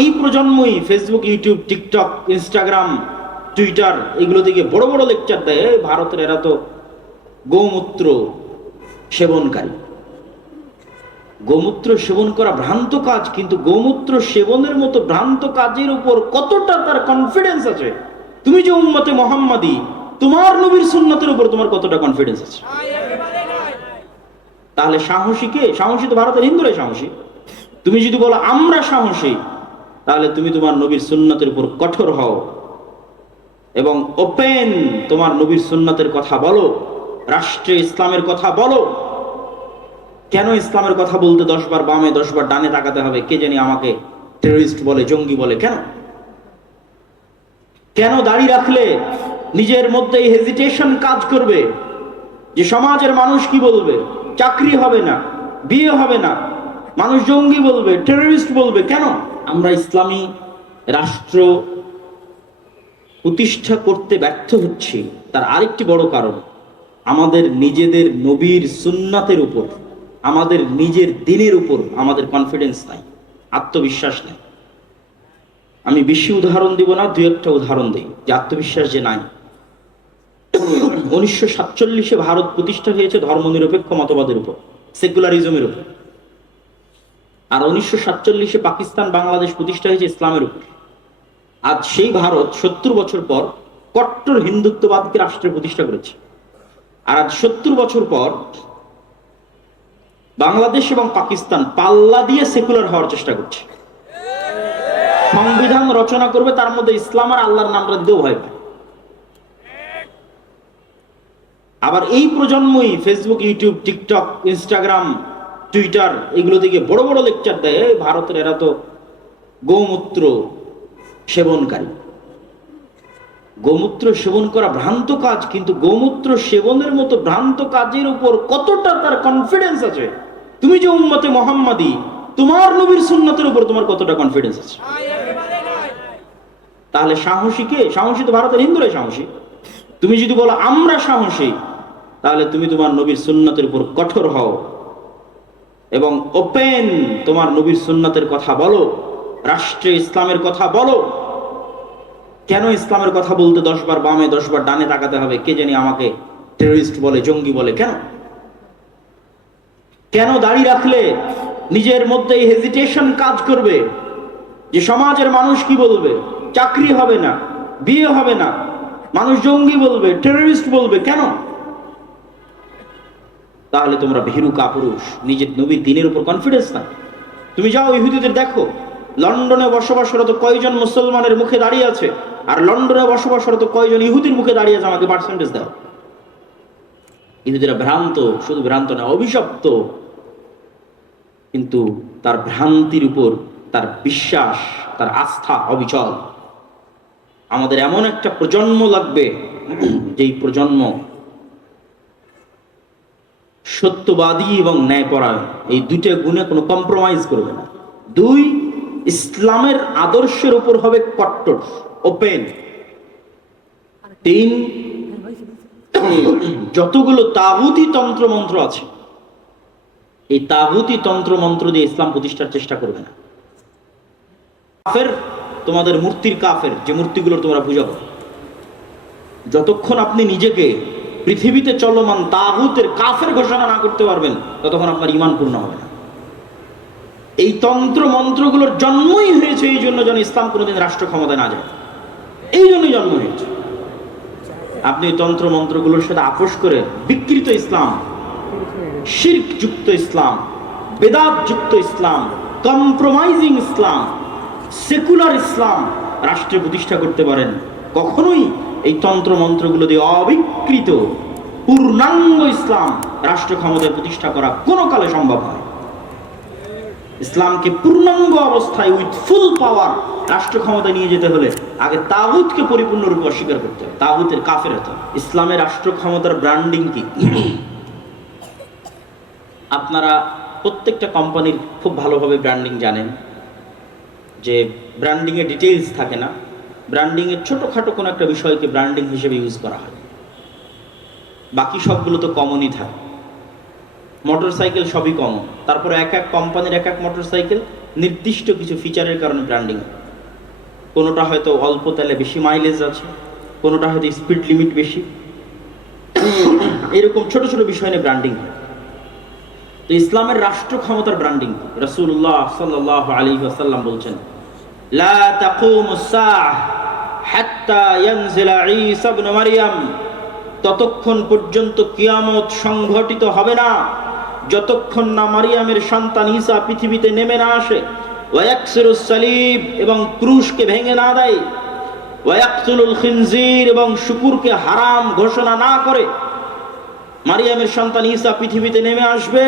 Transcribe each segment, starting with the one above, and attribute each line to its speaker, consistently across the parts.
Speaker 1: এই প্রজন্মই Facebook YouTube TikTok Instagram Twitter এগুলো থেকে বড় বড় লেকচার দেয়। ভারতের এরা তো গোমূত্র সেবনকারী। গোমূত্র সেবন করা ভ্রান্ত কাজ, কিন্তু গোমূত্র সেবনের মতো ভ্রান্ত কাজের উপর কতটা তার কনফিডেন্স আছে? তুমি যে উম্মতে মোহাম্মদী, তোমার নবীর সুন্নতের উপর তোমার কতটা কনফিডেন্স আছে? তাহলে সাহসী কে? সাহসী তো ভারতের হিন্দুরাই সাহসী। তুমি যদি বলো আমরা সাহসী তাহলে তুমি তোমার নবীর সুন্নতের উপর কঠোর হও। এবং ওপেন তোমার নবীর সুন্নতের কথা বলো রাষ্ট্রে ইসলামের কথা বলো। কেন ইসলামের কথা বলতে দশবার বামে, দশবার ডানে তাকাতে হবে? কে জানি আমাকে টেররিস্ট বলে, জঙ্গি বলে, কেন? কেন দাড়ি রাখলে নিজের মধ্যে হেজিটেশন কাজ করবে? যে সমাজের মানুষ কি বলবে? চাকরি হবে না, বিয়ে হবে না। মানুষ জঙ্গি বলবে টেররিস্ট বলবে, কেন? আমরা ইসলামী রাষ্ট্র প্রতিষ্ঠা করতে ব্যর্থ হচ্ছি, তার আরেকটি বড় কারণ, আমাদের নিজেদের নবীর সুন্নাতের উপর, আমাদের নিজের দিনের উপর আমাদের কনফিডেন্স নাই, আত্মবিশ্বাস নাই। আমি বেশি উদাহরণ দিব না দু একটা উদাহরণ দিই, যে আত্মবিশ্বাস যে নাই। উনিশশো সাতচল্লিশে ভারত প্রতিষ্ঠা হয়েছে ধর্মনিরপেক্ষ মতবাদের উপর সেকুলারিজমের উপর। আর উনিশশো সাতচল্লিশে পাকিস্তান বাংলাদেশ প্রতিষ্ঠা হয়েছে ইসলামের উপর। আজ সেই ভারত সত্তর বছর পর কট্টর হিন্দুত্ববাদকে রাষ্ট্রে প্রতিষ্ঠা করেছে। আর আজ সত্তর বছর পর বাংলাদেশ এবং পাকিস্তান পাল্লা দিয়ে সেকুলার হওয়ার চেষ্টা করছে। সংবিধান রচনা করবে, তার মধ্যে ইসলাম আর আল্লাহর নামটা দিতেও ভয় পায়। আবার এই প্রজন্মই Facebook YouTube TikTok Instagram Twitter এগুলো থেকে বড় বড় লেকচার দেয়। ভারতের এরা তো গোমূত্র সেবনকারী। গোমূত্র সেবন করা ভ্রান্ত কাজ, কিন্তু গোমূত্র সেবনের মতো ভ্রান্ত কাজের উপর কতটা তার কনফিডেন্স আছে? তুমি যে উম্মতে মোহাম্মদী, তোমার নবীর সুন্নতের উপর তোমার কতটা কনফিডেন্স আছে? তাহলে সাহসী কে? সাহসী তো ভারতের হিন্দুরাই সাহসী। তুমি যদি বলো আমরা সাহসী, তাহলে তুমি তোমার নবীর সুন্নতের উপর কঠোর হও। এবং ওপেন তোমার নবীর সুন্নতের কথা বলো, রাষ্ট্রে ইসলামের কথা বলো। কেন ইসলামের কথা বলতে দশবার বামে, দশবার ডানে তাকাতে হবে? কে জানি আমাকে টেররিস্ট বলে, জঙ্গি বলে, কেন? কেন দাড়ি রাখলে নিজের মধ্যে হেজিটেশন কাজ করবে? যে সমাজের মানুষ কি বলবে? চাকরি হবে না, বিয়ে হবে না, মানুষ জঙ্গি বলবে টেররিস্ট বলবে, কেন? তাহলে তোমরা ভীরু কাপুরুষ, নিজের নবীর দিনের উপর কনফিডেন্স না তুমি যাও ইহুদিদের দেখো, লন্ডনে বসবাসরত কয়জন মুসলমানের মুখে দাঁড়িয়ে আছে, আর লন্ডনে বসবাসরত কয়জন ইহুদির মুখে দাঁড়িয়ে আছে, আমাকে পার্সেন্টেজ দাও। ইহুদিরা ভ্রান্ত, শুধু ভ্রান্ত না, অভিশপ্ত। কিন্তু তার ভ্রান্তির উপর তার বিশ্বাস, তার আস্থা অবিচল। আমাদের এমন একটা প্রজন্ম লাগবে, যেই প্রজন্ম সত্যবাদী এবং ন্যায়পরায়ণ। এই দুইটা গুণে কোনো কম্প্রোমাইজ করবে না। দুই, ইসলামের আদর্শের উপর হবে কট্টর ওপেন তিন, যতগুলো তাগুতি তন্ত্র মন্ত্র আছে, এই তাগুতি তন্ত্র মন্ত্র দিয়ে ইসলাম প্রতিষ্ঠার চেষ্টা করবে না। কাফের, তোমাদের মূর্তির কাফের, যে মূর্তিগুলো তোমরা পূজা করো। যতক্ষণ আপনি নিজেকে পৃথিবীতে চলমান তাগুতের কাফের ঘোষণা না করতে পারবেন, ততক্ষণ আপনার ইমান পূর্ণ হবে না। এই তন্ত্র মন্ত্রগুলোর জন্মই হয়েছে এই জন্য যেন ইসলাম কোনোদিন রাষ্ট্র ক্ষমতায় না যায়। এই জন্যই জন্ম হয়েছে। আপনি তন্ত্র মন্ত্রগুলোর সাথে আপোষ করে বিকৃত ইসলাম, শির্ক যুক্ত ইসলাম, বেদাত যুক্ত ইসলাম কম্প্রোমাইজিং ইসলাম সেকুলার ইসলাম রাষ্ট্রে প্রতিষ্ঠা করতে পারেন, কখনোই এই তন্ত্র মন্ত্রগুলো দিয়ে অবিকৃত পূর্ণাঙ্গ ইসলাম রাষ্ট্র ক্ষমতায় প্রতিষ্ঠা করা কোনো কালে সম্ভব হয় ইসলামকে পূর্ণাঙ্গ অবস্থায় উইথ ফুল পাওয়ার রাষ্ট্র ক্ষমতায় নিয়ে যেতে হলে আগে তাগুতকে পরিপূর্ণরূপে অস্বীকার করতে হবে, তাগুতের কাফের হতে ইসলামের রাষ্ট্র ক্ষমতার ব্র্যান্ডিং কি? আপনারা প্রত্যেকটা কোম্পানির খুব ভালোভাবে ব্র্যান্ডিং জানেন, যে ব্র্যান্ডিংয়ে ডিটেলস থাকে না। ব্র্যান্ডিংয়ের ছোটোখাটো কোনো একটা বিষয়কে ব্র্যান্ডিং হিসেবে ইউজ করা হয়। বাকি সবগুলো তো কমনই থাকে। মোটর সাইকেল সবই কমন তারপর এক এক কোম্পানির এক এক মোটর সাইকেল নির্দিষ্ট কিছু ফিচারের কারণে ব্র্যান্ডিং কোনোটা হয়তো অল্প তেলে বেশি মাইলেজ আছে, কোনোটা হয়তো স্পিড লিমিট বেশি। এরকম ছোট ছোট বিষয় নিয়ে ব্র্যান্ডিং তো ইসলামের রাষ্ট্র ক্ষমতার ব্র্যান্ডিং রসুল্লাহ সাল্লাহ আলী আসাল্লাম বলছেন, লা তাকুমুস সাআ হাত্তা ইয়ানজিলা ঈসা ইবনে মারইয়াম ততক্ষণ পর্যন্ত কিয়ামত সংঘটিত হবে না। যতক্ষণ না মারিয়ামের সন্তান ঈসা পৃথিবীতে নেমে না আসে সালিব এবং ক্রুশকে ভেঙে না দেয় এবং শুকুরকে হারাম ঘোষণা না করে মারিয়ামের সন্তান ঈসা পৃথিবীতে নেমে আসবে,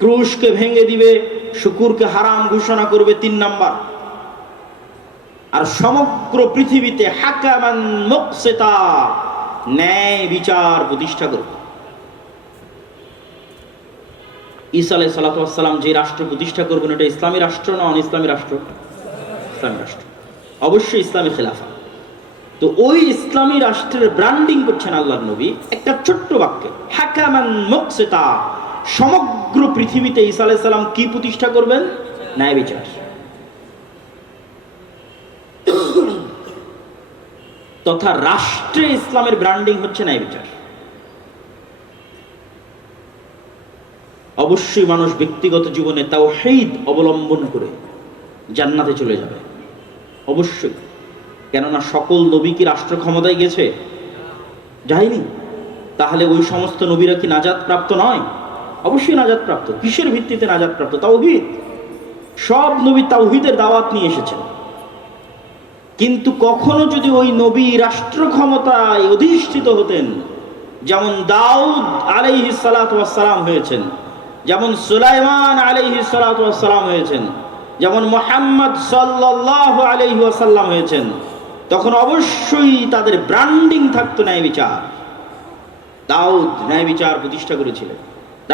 Speaker 1: ক্রুশকে ভেঙে দিবে, শুকুরকে হারাম ঘোষণা করবে তিন নাম্বার। আর সমগ্র পৃথিবীতে হাকামান মুকসিতা ন্যায় বিচার প্রতিষ্ঠা করবে ঈসা আলাই সালাতাম যে রাষ্ট্র প্রতিষ্ঠা করবেন, এটা ইসলামী রাষ্ট্র না অন ইসলামী রাষ্ট্র? ইসলামী রাষ্ট্র। অবশ্যই ইসলামী খেলাফা। তো ওই ইসলামী রাষ্ট্রের ব্র্যান্ডিং করছেন আল্লাহর নবী, একটা ছোট্ট বাক্যে, হাকামান মুকসিতা সমগ্র পৃথিবীতে ঈসা আলাইহিস সালাম কি প্রতিষ্ঠা করবেন? ন্যায় বিচার। তথা রাষ্ট্রে ইসলামের ব্র্যান্ডিং হচ্ছে ন্যায় বিচার। অবশ্যই মানুষ ব্যক্তিগত জীবনে তাও হেদ অবলম্বন করে জান্নাতে চলে যাবে। অবশ্যই। কেননা সকল নবী কি রাষ্ট্র ক্ষমতায় গেছে? যায়নি। তাহলে ওই সমস্ত নবীরা কি নাজাদ প্রাপ্ত নয়? অবশ্যই নাজাদ প্রাপ্ত কিসের ভিত্তিতে নাজাদ প্রাপ্ত তাওহিদ। সব নবী তাওহিদের দাওয়াত নিয়ে এসেছেন। কিন্তু কখনো যদি ওই নবী রাষ্ট্র ক্ষমতায় অধিষ্ঠিত হতেন, যেমন দাউদ আলাইহি সালাম হয়েছেন, যেমন সুলাইমান আলাইহি সালাম হয়েছেন, যেমন মোহাম্মদ সাল্লাহ ওয়াসাল্লাম হয়েছেন, তখন অবশ্যই তাদের ব্র্যান্ডিং থাকতো ন্যায় বিচার। দাউদ ন্যায় বিচার প্রতিষ্ঠা করেছিলেন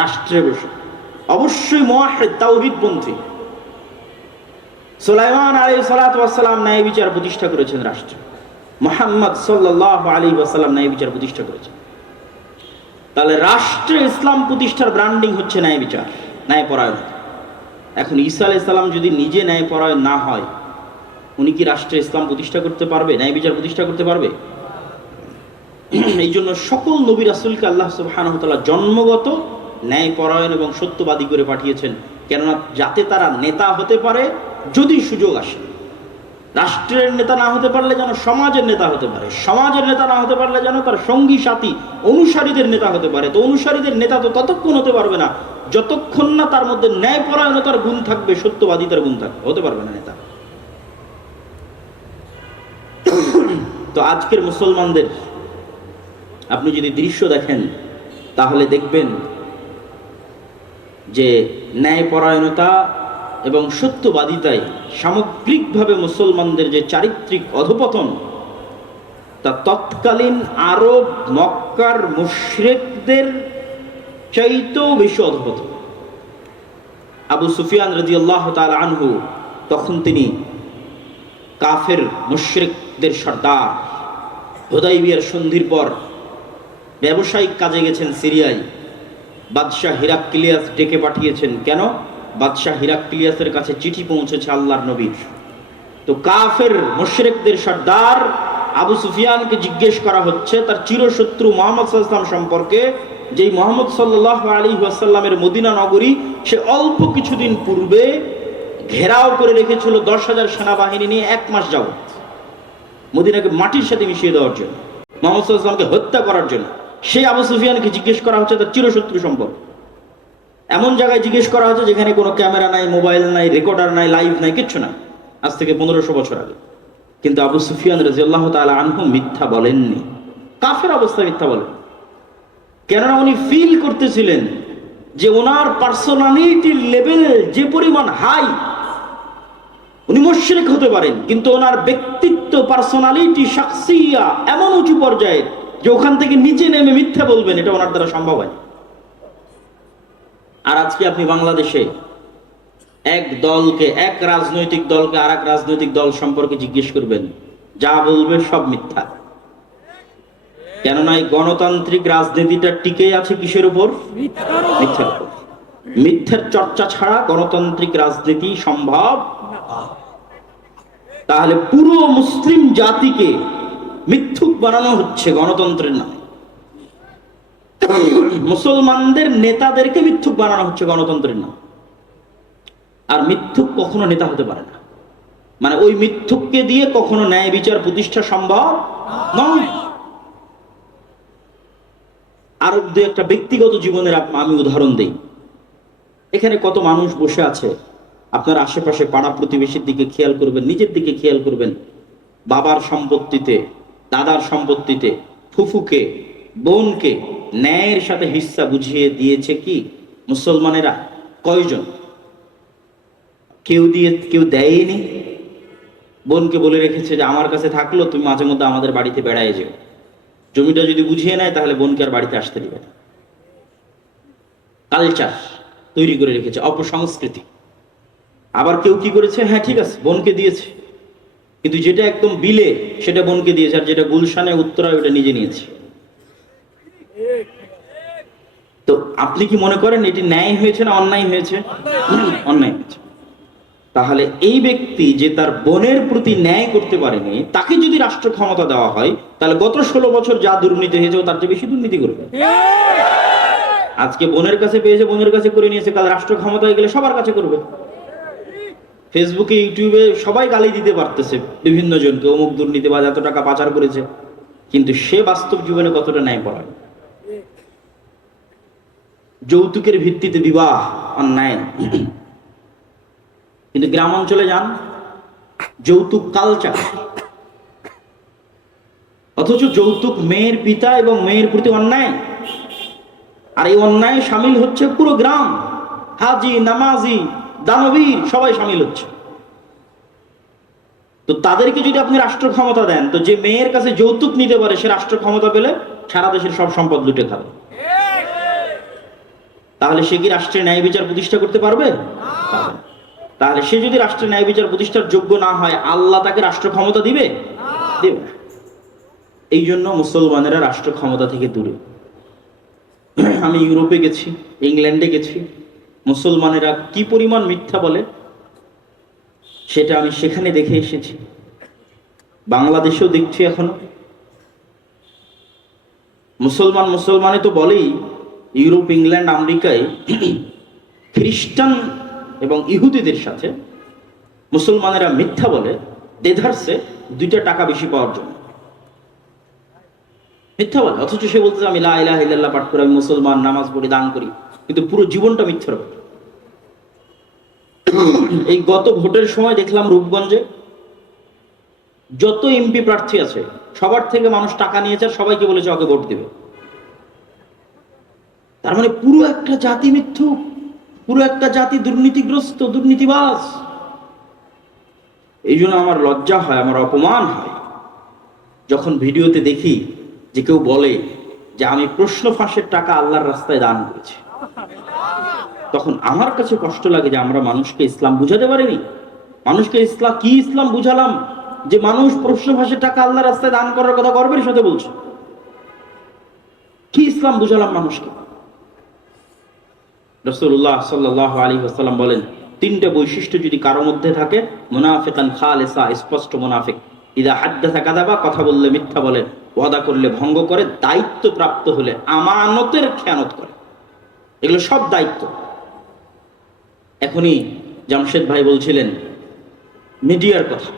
Speaker 1: রাষ্ট্রে বসে অবশ্যই মোয়াহেদ তাওহিদপন্থী সুলাইমান আলী সালাতাম ন্যায় বিচার প্রতিষ্ঠা করেছেন রাষ্ট্রে। মোহাম্মদ সাল্লাহ আলী ওয়াসাল্লাম ন্যায় বিচার প্রতিষ্ঠা করেছেন। তাহলে রাষ্ট্রে ইসলাম প্রতিষ্ঠার ব্র্যান্ডিং হচ্ছে ন্যায় বিচার, ন্যায় পরায়ণ। এখন ঈসা আলাই সাল্লাম যদি নিজে ন্যায় পরায়ণ না হয়, উনি কি রাষ্ট্রে ইসলাম প্রতিষ্ঠা করতে পারবে, ন্যায় বিচার প্রতিষ্ঠা করতে পারবে? এই জন্য সকল নবী রাসুলকে আল্লাহ সুবাহানহতাল্লাহ জন্মগত, ন্যায় পরায়ণ এবং সত্যবাদী করে পাঠিয়েছেন। কেননা যাতে তারা নেতা হতে পারে যদি সুযোগ আসে, রাষ্ট্রের নেতা না হতে পারলে যেন সমাজের নেতা হতে পারে, সমাজের নেতা না হতে পারলে যেন তার সঙ্গী সাথী, অনুসারীদের নেতা হতে পারে, তো অনুসারীদের নেতা তো ততক্ষণ হতে পারবে না, যতক্ষণ না তার মধ্যে ন্যায় পরায়ণতার গুণ থাকবে, সত্যবাদিতার গুণ থাকবে, হতে পারবে না নেতা। তো আজকের মুসলমানদের, আপনি যদি দৃশ্য দেখেন, তাহলে দেখবেন যে ন্যায়পরায়ণতা এবং সত্যবাদিতায় সামগ্রিকভাবে মুসলমানদের যে চারিত্রিক অধপতন, তা তৎকালীন আরব, মক্কার মুশরেকদের চাইতেও বেশি অধপতন। আবু সুফিয়ান রাজি আল্লাহ তাল আনহু তখন তিনি কাফের মুশরিকদের সর্দার হোদাইবিয়ার সন্ধির পর ব্যবসায়িক কাজে গেছেন সিরিয়ায়। বাদশাহ হিরাক্লিয়াস ডেকে পাঠিয়েছেন। কেন? বাদশাহ হিরাক্লিয়াসের কাছে চিঠি পৌঁছেছে আল্লাহর নবীর তো কাফের, মুশরিকদের সর্দার আবু সুফিয়ানকে জিজ্ঞেস করা হচ্ছে তার চিরশত্রু মোহাম্মদ সাল্লাম সম্পর্কে, যেই মোহাম্মদ সাল্লাহ আলী ওয়াসাল্লামের মদিনা নগরী, সে অল্প কিছুদিন পূর্বে ঘেরাও করে রেখেছিল দশ হাজার সেনাবাহিনী নিয়ে এক মাস যাবত মদিনাকে মাটির সাথে মিশিয়ে দেওয়ার জন্য, মোহাম্মদ সাল্লামকে হত্যা করার জন্য। সেই আবু সুফিয়ানকে জিজ্ঞেস করা হচ্ছে তার চিরশত্রু সম্পর্ক। এমন জায়গায় জিজ্ঞেস করা হচ্ছে যেখানে কোনো ক্যামেরা নাই, মোবাইল নাই, রেকর্ডার নাই, লাইভ নাই, কিচ্ছু না আজ থেকে পনেরোশো বছর আগে। কিন্তু আবু সুফিয়ান রাজিয়াল্লাহ তালা আনহু মিথ্যা বলেননি। কাফের অবস্থা মিথ্যা বলেন কেননা উনি ফিল করতেছিলেন যে ওনার পার্সোনালিটির লেভেল যে পরিমাণ হাই উনি মুশরিক হতে পারেন, কিন্তু ওনার ব্যক্তিত্ব পার্সোনালিটি শাকসিয়া এমন উঁচু পর্যায়ে যে ওখান থেকে নিচে নেমে মিথ্যা বলবেন, এটা ওনার দ্বারা সম্ভব হয় আর আজকে আপনি বাংলাদেশে এক দলকে, এক রাজনৈতিক দলকে আর এক রাজনৈতিক দল সম্পর্কে জিজ্ঞেস করবেন, যা বলবে সব মিথ্যা। কেননা এই গণতান্ত্রিক রাজনীতিটা টিকে আছে কিসের উপর? মিথ্যার উপর। মিথ্যার চর্চা ছাড়া গণতান্ত্রিক রাজনীতি সম্ভব তাহলে পুরো মুসলিম জাতিকে মিথ্যুক বানানো হচ্ছে গণতন্ত্রের নামে। মুসলমানদের নেতাদেরকে মিথ্যুক বানানো হচ্ছে গণতন্ত্রের নামে। আর মিথ্যুক কখনো নেতা হতে পারে না। মানে ওই মিথ্যুককে দিয়ে কখনো ন্যায় বিচার প্রতিষ্ঠা সম্ভব নয়। আরও দু একটা ব্যক্তিগত জীবনের আমি উদাহরণ দেই। এখানে কত মানুষ বসে আছে, আপনার আশেপাশে পাড়া প্রতিবেশীর দিকে খেয়াল করবেন, নিজের দিকে খেয়াল করবেন। বাবার সম্পত্তিতে, দাদার সম্পত্তিতে, ফুফুকে, বোনকে ন্যায়ের সাথে হিস্সা বুঝিয়ে দিয়েছে কি মুসলমানেরা? কয়জন? কেউ দিয়ে, কেউ দেয়নি? বোনকে বলে রেখেছে যে, আমার কাছে থাকল, তুমি মাঝে মধ্যে আমাদের বাড়িতে বেড়ায় যেও। জমিটা যদি বুঝিয়ে নেয়, তাহলে বোনকে আর বাড়িতে আসতে দিবে না। কালচার তৈরি করে রেখেছে, অপসংস্কৃতি। আবার কেউ কি করেছে? হ্যাঁ ঠিক আছে, বোনকে দিয়েছে। কিন্তু যেটা একদম বিলে, সেটা বোনকে দিয়েছে, আর যেটা গুলশানে, উত্তরায়, ওটা নিজে নিয়েছে। তো আপনি কি মনে করেন এটি ন্যায় হয়েছে না অন্যায় হয়েছে? অন্যায় হয়েছে। তাহলে এই ব্যক্তি যে তার বোনের প্রতি ন্যায় করতে পারেনি, তাকে যদি রাষ্ট্র ক্ষমতা দেওয়া হয়, তাহলে গত ষোলো বছর যা দুর্নীতি হয়েছে তার চেয়ে বেশি দুর্নীতি করবে। আজকে বোনের কাছে পেয়েছে, বোনের কাছে করে নিয়েছে, কাল রাষ্ট্র ক্ষমতায় গেলে সবার কাছে করবে। ফেসবুকে, ইউটিউবে সবাই গালি দিতে পারতেছে, বিভিন্ন জনকে, অমুক দুর্নীতিবাজ এত টাকা পাচার করেছে। কিন্তু সে বাস্তব জীবনে কতটা ন্যায় পড়ায় যৌতুকের ভিত্তিতে বিবাহ, অন্যায়। কিন্তু গ্রাম অঞ্চলে যান, যৌতুক কালচার অথচ যৌতুক মেয়ের পিতা এবং মেয়ের প্রতি অন্যায়। আর এই অন্যায় সামিল হচ্ছে পুরো গ্রাম। হাজি, নামাজি, দানবীর, সবাই সামিল হচ্ছে। তো তাদেরকে যদি আপনি রাষ্ট্র ক্ষমতা দেন, তো যে মেয়ের কাছে যৌতুক নিতে পারে, সে রাষ্ট্র ক্ষমতা পেলে সারা দেশের সব সম্পদ লুটে খাবে। তাহলে সে কি রাষ্ট্রের ন্যায় বিচার প্রতিষ্ঠা করতে পারবে? তাহলে সে যদি রাষ্ট্রের ন্যায় বিচার প্রতিষ্ঠার যোগ্য না হয়, আল্লাহ তাকে রাষ্ট্র ক্ষমতা দেবে? এই জন্য মুসলমানেরা রাষ্ট্র ক্ষমতা থেকে দূরে। আমি ইউরোপে গেছি, ইংল্যান্ডে গেছি। মুসলমানেরা কি পরিমাণ মিথ্যা বলে, সেটা আমি সেখানে দেখে এসেছি। বাংলাদেশেও দেখছি এখনও। মুসলমান মুসলমানে তো বলেই ইউরোপ, ইংল্যান্ড, আমেরিকায় খ্রিস্টান এবং ইহুদিদের সাথে মুসলমানেরা মিথ্যা বলে, দেধারসে দুইটা টাকা বেশি পাওয়ার জন্য। মিথ্যা বলে, অথচ সে বলতে আমি লা ইলাহা ইল্লাল্লাহ পাঠ করি, আমি মুসলমান, নামাজ পড়ি, দান করি। কিন্তু পুরো জীবনটা মিথ্যার এই গত ভোটের সময় দেখলাম রূপগঞ্জে যত এমপি প্রার্থী আছে, সবার থেকে মানুষ টাকা নিয়েছে সবাইকে বলেছে ওকে ভোট দিবে। তার মানে পুরো একটা জাতি মিথ্যু, পুরো একটা জাতি দুর্নীতিগ্রস্ত দুর্নীতিবাস এই জন্য আমার লজ্জা হয়, আমার অপমান হয়। যখন ভিডিওতে দেখি যে কেউ বলে যে আমি প্রশ্ন ফাঁসের টাকা আল্লাহর রাস্তায় দান করেছি, তখন আমার কাছে কষ্ট লাগে যে আমরা মানুষকে ইসলাম বুঝাতে পারিনি। মানুষকে ইসলাম কি ইসলাম বুঝালাম? যে মানুষ প্রশ্ন ফাঁসের টাকা আল্লাহর রাস্তায় দান করার কথা গর্বের সাথে বলছে। কি ইসলাম বুঝালাম মানুষকে? রসুল্লাহ সাল্লাহ আলী আসাল্লাম বলেন, তিনটা বৈশিষ্ট্য যদি কারও মধ্যে থাকে, মুনাফিকান খালেসা, স্পষ্ট মুনাফিক। ইদা হাদ্দাসা কাদাবা কথা বললে মিথ্যা বলে ওয়াদা করলে ভঙ্গ করে, দায়িত্ব প্রাপ্ত হলে আমানতের খেয়ানত করে। এগুলো সব দায়িত্ব। এখনই জামশেদ ভাই বলছিলেন, মিডিয়ার কথা।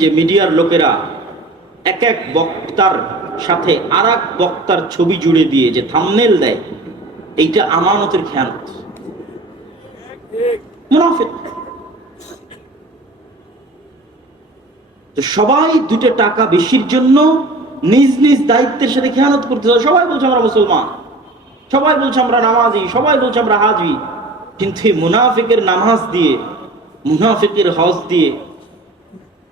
Speaker 1: যে মিডিয়ার লোকেরা এক এক বক্তার সাথে আর বক্তার ছবি জুড়ে দিয়ে যে থামনেল দেয় এইটা আমানতের খেয়ানত। মুনাফিক। সবাই দুটো টাকা বেশির জন্য নিজ নিজ দায়িত্বের সাথে খেয়ানত হয় সবাই বলছে, আমরা মুসলমান। সবাই বলছে, আমরা নামাজি। সবাই বলছে, আমরা হাজি। কিন্তু এই মুনাফিকের নামাজ দিয়ে, মুনাফিকের হজ দিয়ে,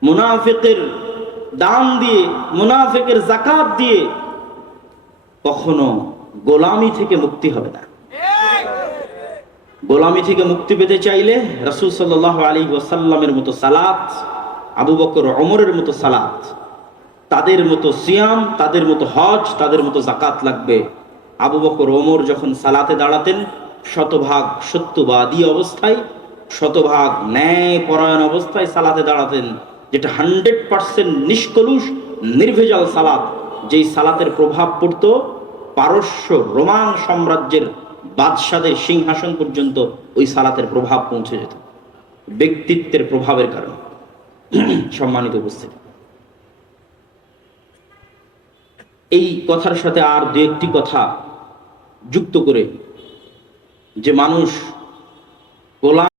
Speaker 1: মুনাফিকের দান দিয়ে, মুনাফিকের জাকাত দিয়ে কখনো গোলামি থেকে মুক্তি হবে না গোলামি থেকে মুক্তি পেতে চাইলে রাসূল আলাইহি ওয়াসাল্লামের মতো সালাত, আবু বকর ওমরের মতো সালাত, তাদের মতো সিয়াম, তাদের মতো হজ, তাদের মতো জাকাত লাগবে। আবু বকর ওমর যখন সালাতে দাঁড়াতেন, শতভাগ সত্যবাদী অবস্থায়, শতভাগ ন্যায় পরায়ণ অবস্থায় সালাতে দাঁড়াতেন, যেটা হান্ড্রেড পার্সেন্ট নিষ্কলুষ, নির্ভেজাল সালাত, যেই সালাতের প্রভাব পড়ত পারস্য রোমান সাম্রাজ্যের বাদশাদের সিংহাসন পর্যন্ত ওই সালাতের প্রভাব পৌঁছে যেত। ব্যক্তিত্বের প্রভাবের কারণে। সম্মানিত উপস্থিতি। এই কথার সাথে আর দু একটি কথা যুক্ত করে যে মানুষ গোলাম